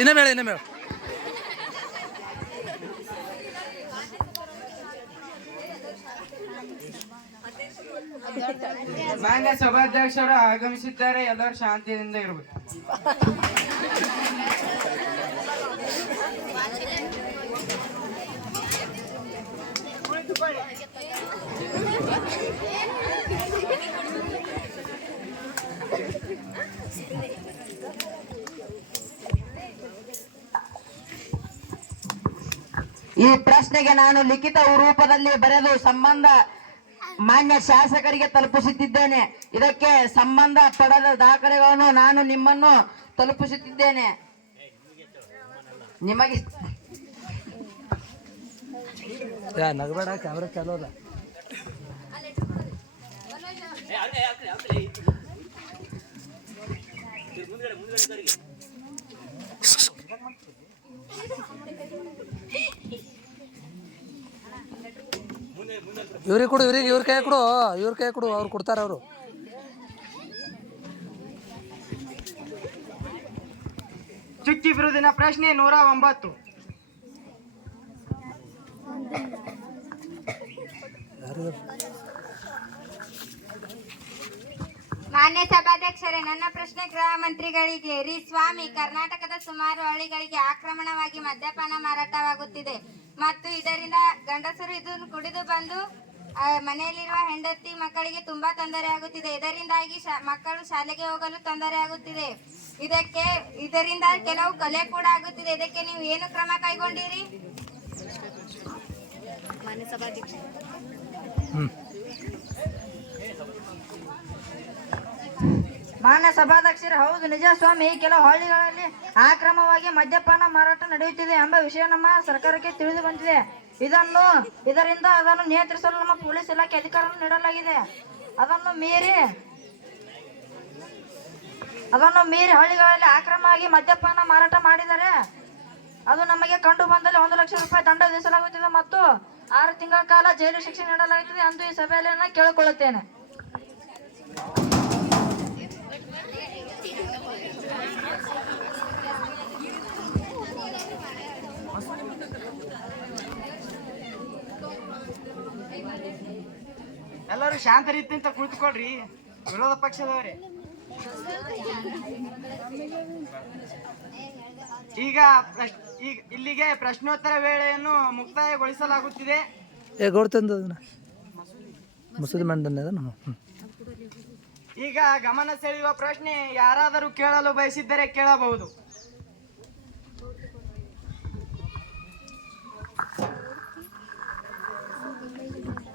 ಇನ್ನೊಮ್ಮೆ ಮೇಳ ಇನ್ನ ಮೇಳ ಸಭಾಧ್ಯಕ್ಷರು ಆಗಮಿಸಿದ್ದಾರೆ. ಎಲ್ಲರೂ ಶಾಂತಿಯಿಂದ ಇರಬೇಕು. ಈ ಪ್ರಶ್ನೆಗೆ ನಾನು ಲಿಖಿತ ರೂಪದಲ್ಲಿ ಬರೆದು ಸಂಬಂಧ ಮಾನ್ಯ ಶಾಸಕರಿಗೆ ತಲುಪಿಸುತ್ತಿದ್ದೇನೆ. ಇದಕ್ಕೆ ಸಂಬಂಧ ಪಡೆದ ದಾಖಲೆಗಳನ್ನು ನಾನು ನಿಮ್ಮನ್ನು ತಲುಪಿಸುತ್ತಿದ್ದೇನೆ. ನಿಮಗೆ ಯಾ ನಗಬೇಡ ಕ್ಯಾಮ್ರಾ ಚಾಲೋ ಅದ ಇವ್ರಿಗೆ ಕೊಡು ಇವ್ರಿಗೆ ಇವ್ರ ಕೈ ಕೊಡು ಇವ್ರ ಕೈ ಕೊಡು ಅವ್ರು ಕೊಡ್ತಾರೆ ಅವರು. ಚುಕ್ಕಿ ಬಿರುದಿನ ಪ್ರಶ್ನೆ ನೂರ ಒಂಬತ್ತು. ಮಾನ್ಯ ಸಭಾಧ್ಯಕ್ಷರೇ ನನ್ನ ಪ್ರಶ್ನೆ ಗೃಹ ಮಂತ್ರಿಗಳಿಗೆ ರೀ ಸ್ವಾಮಿ ಕರ್ನಾಟಕದ ಸುಮಾರು ಹಳ್ಳಿಗಳಿಗೆ ಆಕ್ರಮಣವಾಗಿ ಮದ್ಯಪಾನ ಮಾರಾಟವಾಗುತ್ತಿದೆ. ಮತ್ತು ಇದರಿಂದ ಗಂಡಸರು ಇದನ್ನು ಕುಡಿದು ಬಂದು ಆ, ಮನೆಯಲ್ಲಿರುವ ಹೆಂಡತಿ ಮಕ್ಕಳಿಗೆ ತುಂಬಾ ತೊಂದರೆ ಆಗುತ್ತಿದೆ. ಇದರಿಂದಾಗಿ ಶಾ- ಮಕ್ಕಳು ಶಾಲೆಗೆ ಹೋಗಲು ತೊಂದರೆ ಆಗುತ್ತಿದೆ. ಇದಕ್ಕೆ ಇದರಿಂದ ಕೆಲವು ಕೊಲೆ ಕೂಡ ಆಗುತ್ತಿದೆ. ಇದಕ್ಕೆ ನೀವು ಏನು ಕ್ರಮ ಕೈಗೊಂಡಿರಿ? ಮಾನ್ಯ ಸಭಾಧ್ಯಕ್ಷರು, ಹೌದು ನಿಜ ಸ್ವಾಮಿ ಕೆಲವು ಹಳ್ಳಿಗಳಲ್ಲಿ ಆಕ್ರಮವಾಗಿ ಮದ್ಯಪಾನ ಮಾರಾಟ ನಡೆಯುತ್ತಿದೆ ಎಂಬ ವಿಷಯ ನಮ್ಮ ಸರ್ಕಾರಕ್ಕೆ ತಿಳಿದು ಬಂದಿದೆ. ಇದನ್ನು, ಇದರಿಂದ ಅದನ್ನು ನಿಯಂತ್ರಿಸಲು ನಮ್ಮ ಪೊಲೀಸ್ ಇಲಾಖೆ ಅಧಿಕಾರವನ್ನು ನೀಡಲಾಗಿದೆ. ಅದನ್ನು ಮೀರಿ ಅದನ್ನು ಮೀರಿ ಹಳ್ಳಿಗಳಲ್ಲಿ ಆಕ್ರಮವಾಗಿ ಮದ್ಯಪಾನ ಮಾರಾಟ ಮಾಡಿದರೆ ಅದು ನಮಗೆ ಕಂಡು ಬಂದಲ್ಲಿ ಒಂದು ಲಕ್ಷ ರೂಪಾಯಿ ದಂಡ ವಿಧಿಸಲಾಗುತ್ತಿದೆ ಮತ್ತು ಆರು ತಿಂಗಳ ಕಾಲ ಜೈಲು ಶಿಕ್ಷೆ ನೀಡಲಾಗುತ್ತಿದೆ ಎಂದು ಈ ಸಭೆಯಲ್ಲಿ ನಾನು ಕೇಳಿಕೊಳ್ಳುತ್ತೇನೆ. ಎಲ್ಲರೂ ಶಾಂತ ಅಂತ ಕುಳಿತುಕೊಳ್ರಿ. ವಿರೋಧ ಪಕ್ಷದವ್ರೆ. ಈಗ ಈಗ ಇಲ್ಲಿಗೆ ಪ್ರಶ್ನೋತ್ತರ ವೇಳೆಯನ್ನು ಮುಕ್ತಾಯಗೊಳಿಸಲಾಗುತ್ತಿದೆ. ಈಗ ಗಮನ ಸೆಳೆಯುವ ಪ್ರಶ್ನೆ ಯಾರಾದರೂ ಕೇಳಲು ಬಯಸಿದ್ದರೆ ಕೇಳಬಹುದು.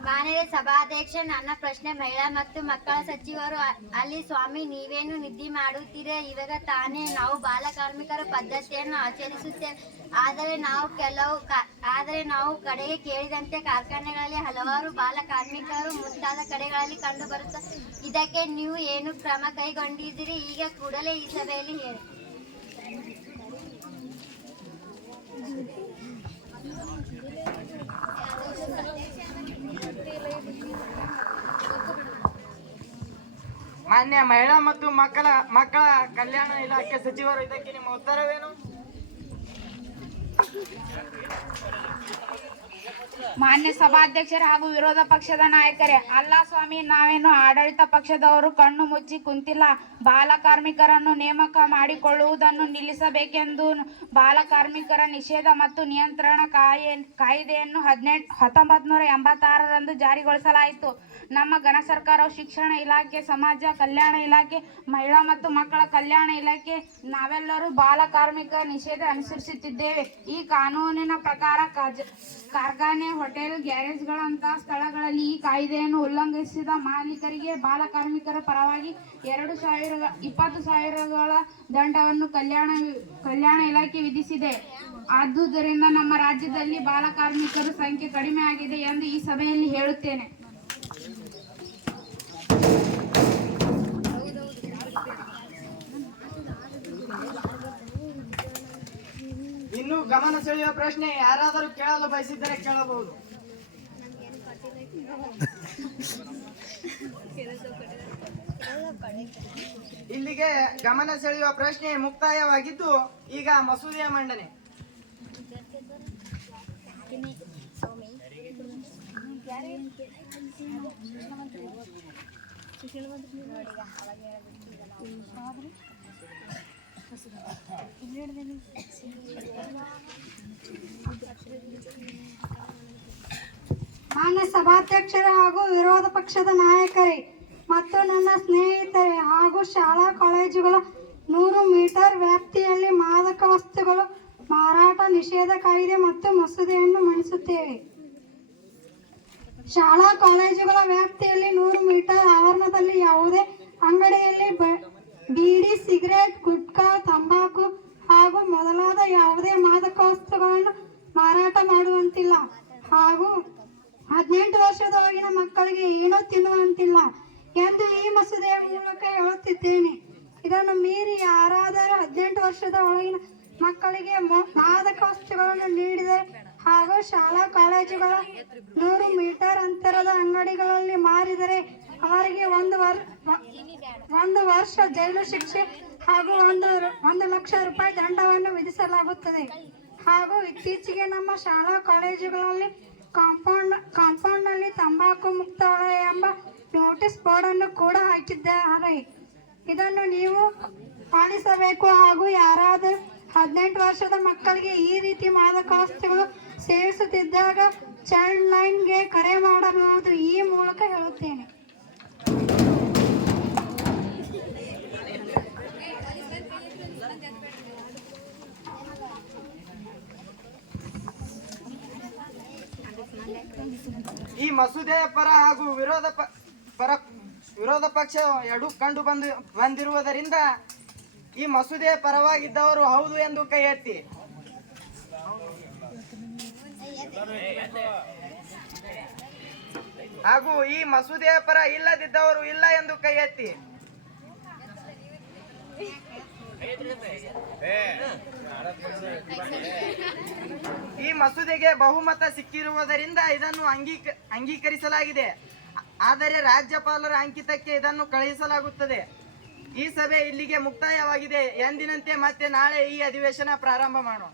ಮಾನ್ಯ ಸಭಾಧ್ಯಕ್ಷ, ನನ್ನ ಪ್ರಶ್ನೆ ಮಹಿಳಾ ಮತ್ತು ಮಕ್ಕಳ ಸಚಿವರು, ಅಲ್ಲಿ ಸ್ವಾಮಿ ನೀವೇನು ನಿದ್ದೆ ಮಾಡುತ್ತೀರಾ? ಇವಾಗ ತಾನೇ ನಾವು ಬಾಲ ಕಾರ್ಮಿಕರ ಪದ್ಧತಿಯನ್ನು ಆಚರಿಸುತ್ತೇವೆ. ಆದರೆ ನಾವು ಕೆಲವು ಆದರೆ ನಾವು ಕಡೆಗೆ ಕೇಳಿದಂತೆ ಕಾರ್ಖಾನೆಗಳಲ್ಲಿ ಹಲವಾರು ಬಾಲ ಕಾರ್ಮಿಕರು ಮುಂತಾದ ಕಡೆಗಳಲ್ಲಿ ಕಂಡು ಬರುತ್ತದೆ ಇದಕ್ಕೆ ನೀವು ಏನು ಕ್ರಮ ಕೈಗೊಂಡಿದ್ದೀರಿ? ಈಗ ಕೂಡಲೇ ಈ ಸಭೆಯಲ್ಲಿ ಹೇಳಿ. ಮಾನ್ಯ ಮಹಿಳಾ ಮತ್ತು ಮಕ್ಕಳ ಮಕ್ಕಳ ಕಲ್ಯಾಣ ಇಲಾಖೆ ಸಚಿವರು ಇದಕ್ಕೆ ನಿಮ್ಮ ಉತ್ತರವೇನು? ಮಾನ್ಯ ಸಭಾಧ್ಯಕ್ಷರು ಹಾಗೂ ವಿರೋಧ ಪಕ್ಷದ ನಾಯಕರೇ, ಅಲ್ಲ ಸ್ವಾಮಿ, ನಾವೇನು ಆಡಳಿತ ಪಕ್ಷದವರು ಕಣ್ಣು ಮುಚ್ಚಿ ಕುಂತಿಲ್ಲ. ಬಾಲ ಕಾರ್ಮಿಕರನ್ನು ನೇಮಕ ಮಾಡಿಕೊಳ್ಳುವುದನ್ನು ನಿಲ್ಲಿಸಬೇಕೆಂದು ಬಾಲ ಕಾರ್ಮಿಕರ ನಿಷೇಧ ಮತ್ತು ನಿಯಂತ್ರಣ ಕಾಯೆ, ಕಾಯ್ದೆಯನ್ನು ಹದಿನೆಂಟು ಹತ್ತೊಂಬತ್ತು ನೂರ ಎಂಬತ್ತಾರರಂದು ಜಾರಿಗೊಳಿಸಲಾಯಿತು. ನಮ್ಮ ಘನ ಸರ್ಕಾರವು ಶಿಕ್ಷಣ ಇಲಾಖೆ, ಸಮಾಜ ಕಲ್ಯಾಣ ಇಲಾಖೆ, ಮಹಿಳಾ ಮತ್ತು ಮಕ್ಕಳ ಕಲ್ಯಾಣ ಇಲಾಖೆ, ನಾವೆಲ್ಲರೂ ಬಾಲ ಕಾರ್ಮಿಕ ನಿಷೇಧ ಅನುಸರಿಸುತ್ತಿದ್ದೇವೆ. ಈ ಕಾನೂನಿನ ಪ್ರಕಾರ ಕಾರ್ಖಾನೆ ಹೋಟೆಲ್ ಗ್ಯಾರೇಜ್ಗಳಂತಹ ಸ್ಥಳಗಳಲ್ಲಿ ಈ ಕಾಯ್ದೆಯನ್ನು ಉಲ್ಲಂಘಿಸಿದ ಮಾಲೀಕರಿಗೆ ಬಾಲಕಾರ್ಮಿಕರ ಪರವಾಗಿ ಎರಡು ಸಾವಿರ ಇಪ್ಪತ್ತು ಸಾವಿರಗಳ ದಂಡವನ್ನು ಕಲ್ಯಾಣ ಕಲ್ಯಾಣ ಇಲಾಖೆ ವಿಧಿಸಿದೆ. ಆದುದರಿಂದ ನಮ್ಮ ರಾಜ್ಯದಲ್ಲಿ ಬಾಲಕಾರ್ಮಿಕರ ಸಂಖ್ಯೆ ಕಡಿಮೆ ಆಗಿದೆ ಎಂದು ಈ ಸಭೆಯಲ್ಲಿ ಹೇಳುತ್ತೇನೆ. ಇನ್ನು ಗಮನ ಸೆಳೆಯುವ ಪ್ರಶ್ನೆ ಯಾರಾದರೂ ಕೇಳಲು ಬಯಸಿದ್ದರೆ ಕೇಳಬಹುದು. ಇಲ್ಲಿಗೆ ಗಮನ ಸೆಳೆಯುವ ಪ್ರಶ್ನೆ ಮುಕ್ತಾಯವಾಗಿದ್ದು, ಈಗ ಮಸೂದೆಯ ಮಂಡನೆ. ಮಾನ್ಯ ಸಭಾಧ್ಯಕ್ಷರು ಹಾಗೂ ವಿರೋಧ ಪಕ್ಷದ ನಾಯಕರೇ, ಮತ್ತು ನನ್ನ ಸ್ನೇಹಿತರೆ ಹಾಗೂ ಶಾಲಾ ಕಾಲೇಜುಗಳ ನೂರು ಮೀಟರ್ ವ್ಯಾಪ್ತಿಯಲ್ಲಿ ಮಾದಕ ವಸ್ತುಗಳು, ಮಾರಾಟ ನಿಷೇಧ ಕಾಯ್ದೆ ಮತ್ತು ಮಸೂದೆಯನ್ನು ಮಂಡಿಸುತ್ತೇವೆ. ಶಾಲಾ ಕಾಲೇಜುಗಳ ವ್ಯಾಪ್ತಿಯಲ್ಲಿ ನೂರು ಮೀಟರ್ ಆವರಣದಲ್ಲಿ ಯಾವುದೇ ಅಂಗಡಿಯಲ್ಲಿ ಬೀಡಿ, ಸಿಗರೇಟ್, ಗುಟ್ಕಾ, ತಂಬಾಕು ಯಾವುದೇ ಮಾದಕ ವಸ್ತುಗಳನ್ನು ಮಾರಾಟ ಮಾಡುವಂತಿಲ್ಲ. ಹಾಗೂ ಹದಿನೆಂಟು ವರ್ಷದೊಳಗಿನ ಮಕ್ಕಳಿಗೆ ಏನೂ ತಿನ್ನುವಂತಿಲ್ಲ ಎಂದು ಈ ಮಸೂದೆಯ ಮೂಲಕ ಹೇಳುತ್ತಿದ್ದೇನೆ. ಇದನ್ನು ಮೀರಿ ಯಾರಾದರೂ ಹದಿನೆಂಟು ವರ್ಷದ ಒಳಗಿನ ಮಕ್ಕಳಿಗೆ ಮಾದಕ ವಸ್ತುಗಳನ್ನು ನೀಡಿದೆ ಹಾಗೂ ಶಾಲಾ ಕಾಲೇಜುಗಳ ನೂರು ಮೀಟರ್ ಅಂತರದ ಅಂಗಡಿಗಳಲ್ಲಿ ಮಾರಿದರೆ ಅವರಿಗೆ ಒಂದು ವರ್ ಒಂದು ವರ್ಷ ಜೈಲು ಶಿಕ್ಷೆ ಹಾಗೂ ಒಂದು ಒಂದು ಲಕ್ಷ ರೂಪಾಯಿ ದಂಡವನ್ನು ವಿಧಿಸಲಾಗುತ್ತದೆ. ಹಾಗೂ ಇತ್ತೀಚೆಗೆ ನಮ್ಮ ಶಾಲಾ ಕಾಲೇಜುಗಳಲ್ಲಿ ಕಾಂಪೌಂಡ್, ಕಾಂಪೌಂಡ್ನಲ್ಲಿ ತಂಬಾಕು ಮುಕ್ತ ವಲಯ ಎಂಬ ನೋಟಿಸ್ ಬೋರ್ಡನ್ನು ಕೂಡ ಹಾಕಿದ್ದಾರೆ. ಇದನ್ನು ನೀವು ಪಾಲಿಸಬೇಕು ಹಾಗೂ ಯಾರಾದರೂ ಹದಿನೆಂಟು ವರ್ಷದ ಮಕ್ಕಳಿಗೆ ಈ ರೀತಿ ಮಾದಕ ವಸ್ತುಗಳು ಸೇವಿಸುತ್ತಿದ್ದಾಗ ಚೈಲ್ಡ್ ಲೈನ್ಗೆ ಕರೆ ಮಾಡಬಹುದು ಈ ಮೂಲಕ ಹೇಳುತ್ತೇನೆ. ಮಸೂದೆಯ ಪರ ಹಾಗೂ ವಿರೋಧ ಪರ, ವಿರೋಧ ಪಕ್ಷ ಎರಡೂ ಕಂಡು ಬಂದು, ಬಂದಿರುವುದರಿಂದ ಈ ಮಸೂದೆಯ ಪರವಾಗಿದ್ದವರು ಹೌದು ಎಂದು ಕೈ ಎತ್ತಿ. ಹಾಗೂ ಈ ಮಸೂದೆಯ ಪರ ಇಲ್ಲದಿದ್ದವರು ಇಲ್ಲ ಎಂದು ಕೈ ಎತ್ತಿ. ಈ ಮಸೂದೆಗೆ ಬಹುಮತ ಸಿಕ್ಕಿರುವುದರಿಂದ ಇದನ್ನು ಅಂಗೀಕ, ಅಂಗೀಕರಿಸಲಾಗಿದೆ. ಆದರೆ ರಾಜ್ಯಪಾಲರ ಅಂಕಿತಕ್ಕೆ ಇದನ್ನು ಕಳುಹಿಸಲಾಗುತ್ತದೆ. ಈ ಸಭೆ ಇಲ್ಲಿಗೆ ಮುಕ್ತಾಯವಾಗಿದೆ. ಎಂದಿನಂತೆ ಮತ್ತೆ ನಾಳೆ ಈ ಅಧಿವೇಶನ ಪ್ರಾರಂಭ ಮಾಡೋಣ.